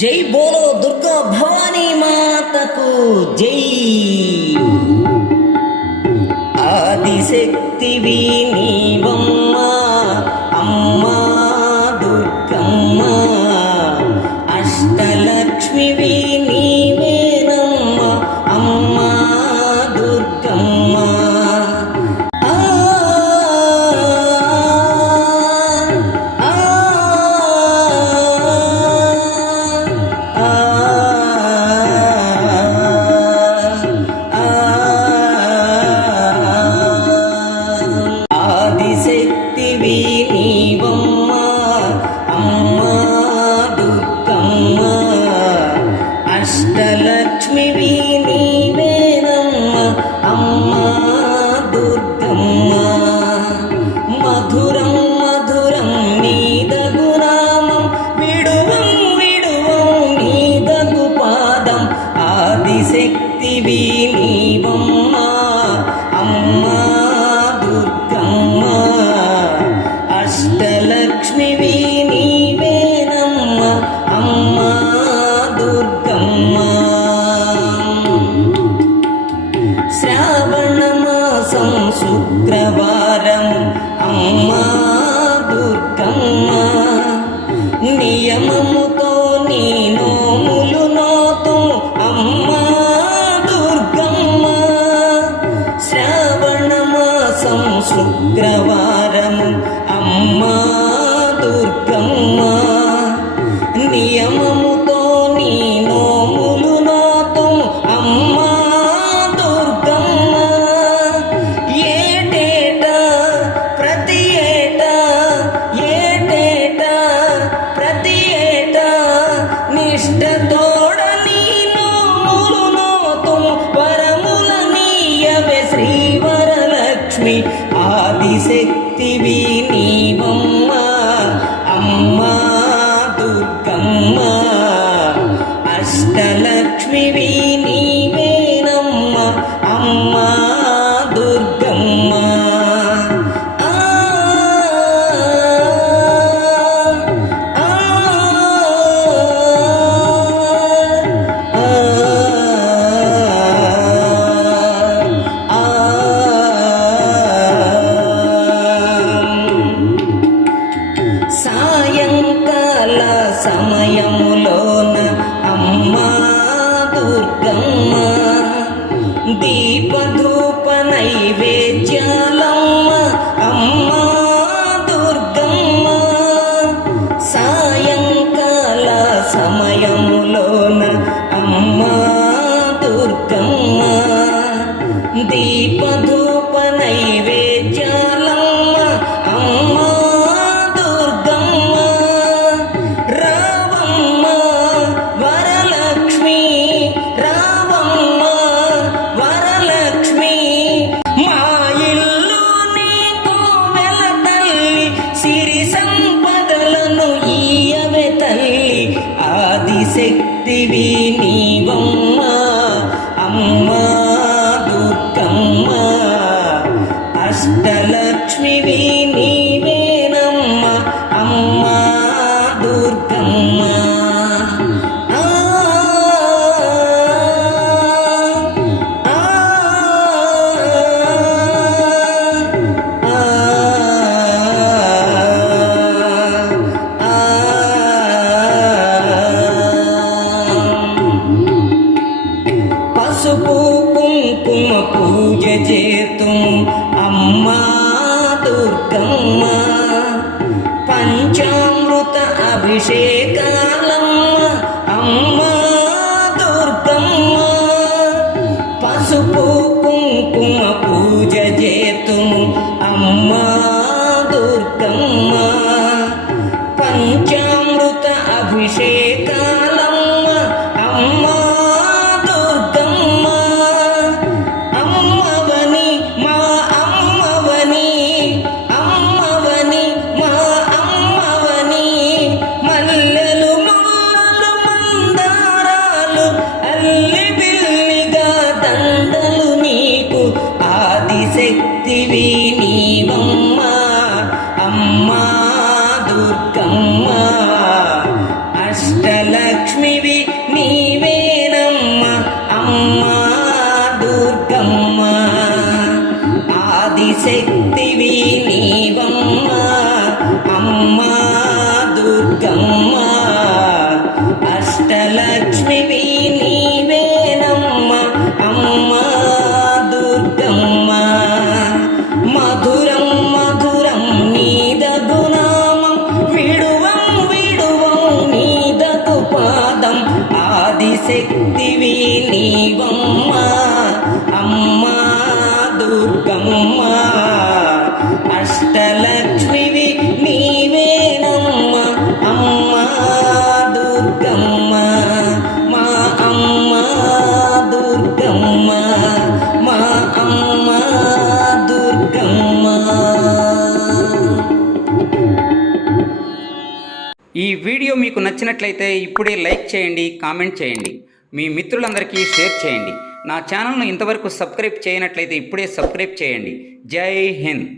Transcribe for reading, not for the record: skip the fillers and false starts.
జై బోలో దుర్గా భవానీ మాతకు జై. ఆదిశక్తివి నీవమ్మ అమ్మా దుర్గమ్మ, అష్టలక్ష్మివి నీవేనమ్మ అమ్మా దుర్గమ్మ. ఆదిశక్తివి నీవమ్మ అమ్మా దుర్గమ్మ, అష్టలక్ష్మివి నీవేనమ్మ అమ్మా దుర్గమ్మ. మధురం మధురం నీదగు నామం, విడువం విడువం నీదగు పాదం. ఆదిశక్తివి నీవమ్మ అమ్మా దుర్గమ్మ, అష్టలక్ష్మివి నీవేనమ్మ అమ్మా దుర్గమ్మ. శ్రావణ మాసం శుక్రవారం అమ్మా దుర్గమ్మ, నియమముతో నీ నోములు నోతు అమ్మా దుర్గమ్మ. శ్రావణ మాసం శుక్రవారము అమ్మా దుర్గమ్మ, నియమముతో నీ నోములు నోతు అమ్మా దుర్గమ్మ. ఏటేటా ప్రతి ఏటా, ఏటేటా ప్రతి ఏటా నిష్టతోడ నీ నోములు నోతు వరముల నీయవే శ్రీవరలక్ష్మి. ఆదిశక్తివి నీవమ్మ అమ్మా దుర్గమ్మ, అష్టలక్ష్మివి నీవేనమ్మ అమ్మా దుర్గమ్మ. సాయంకాల సమయములోన అమ్మా దుర్గమ్మ, దీపధూప నైవేద్యాలమ్మ అమ్మా దుర్గమ్మ. సాయంకాల సమయములోన అమ్మా దుర్గమ్మ, దీపధూప నైవేద్యాలమ్మ అమ్మా దుర్గమ్మ. రావమ్మ వరలక్ష్మి, రావమ్మ వరలక్ష్మి, మా ఇల్లు నీకు వెల తల్లి, సిరి సంపదలను ఇయ్యవే తల్లి. ఆదిశక్తివి నీవమ్మ అమ్మా దుర్గమ్మ, అష్టలక్ష్మివి నీవేనమ్మ అమ్మా దుర్గమ్మ. పసుపు కుంకుమ పూజ చేతుం అమ్మా దుర్గమ్మ, పంచామృత అభిషేకాలమ్మ అమ్మా దుర్గమ్మ. పసుపు కుంకుమ పూజ చేతుం అమ్మా దుర్గమ్మ, పంచామృత అభిషేకాలమ్మ అమ్మా దుర్గమ్మ. అమ్మవని మా అమ్మవని, అమ్మవని మా అమ్మవని, మల్లెలు ముల్లలు మందారాలు ఆదిశక్తివి నీవమ్మ అమ్మ దుర్గమ్మ అష్టలక్ష్మివి నీవేనమ్మ అమ్మ దుర్గమ్మ మా అమ్మ దుర్గమ్మ మా అమ్మ దుర్గమ్మ. ఈ వీడియో మీకు నచ్చినట్లయితే ఇప్పుడే లైక్ చేయండి, కామెంట్ చేయండి, మీ మిత్రులందరికీ షేర్ చేయండి. నా ఛానల్ను ఇంతవరకు సబ్స్క్రైబ్ చేయనట్లయితే ఇప్పుడే సబ్స్క్రైబ్ చేయండి. జై హింద్.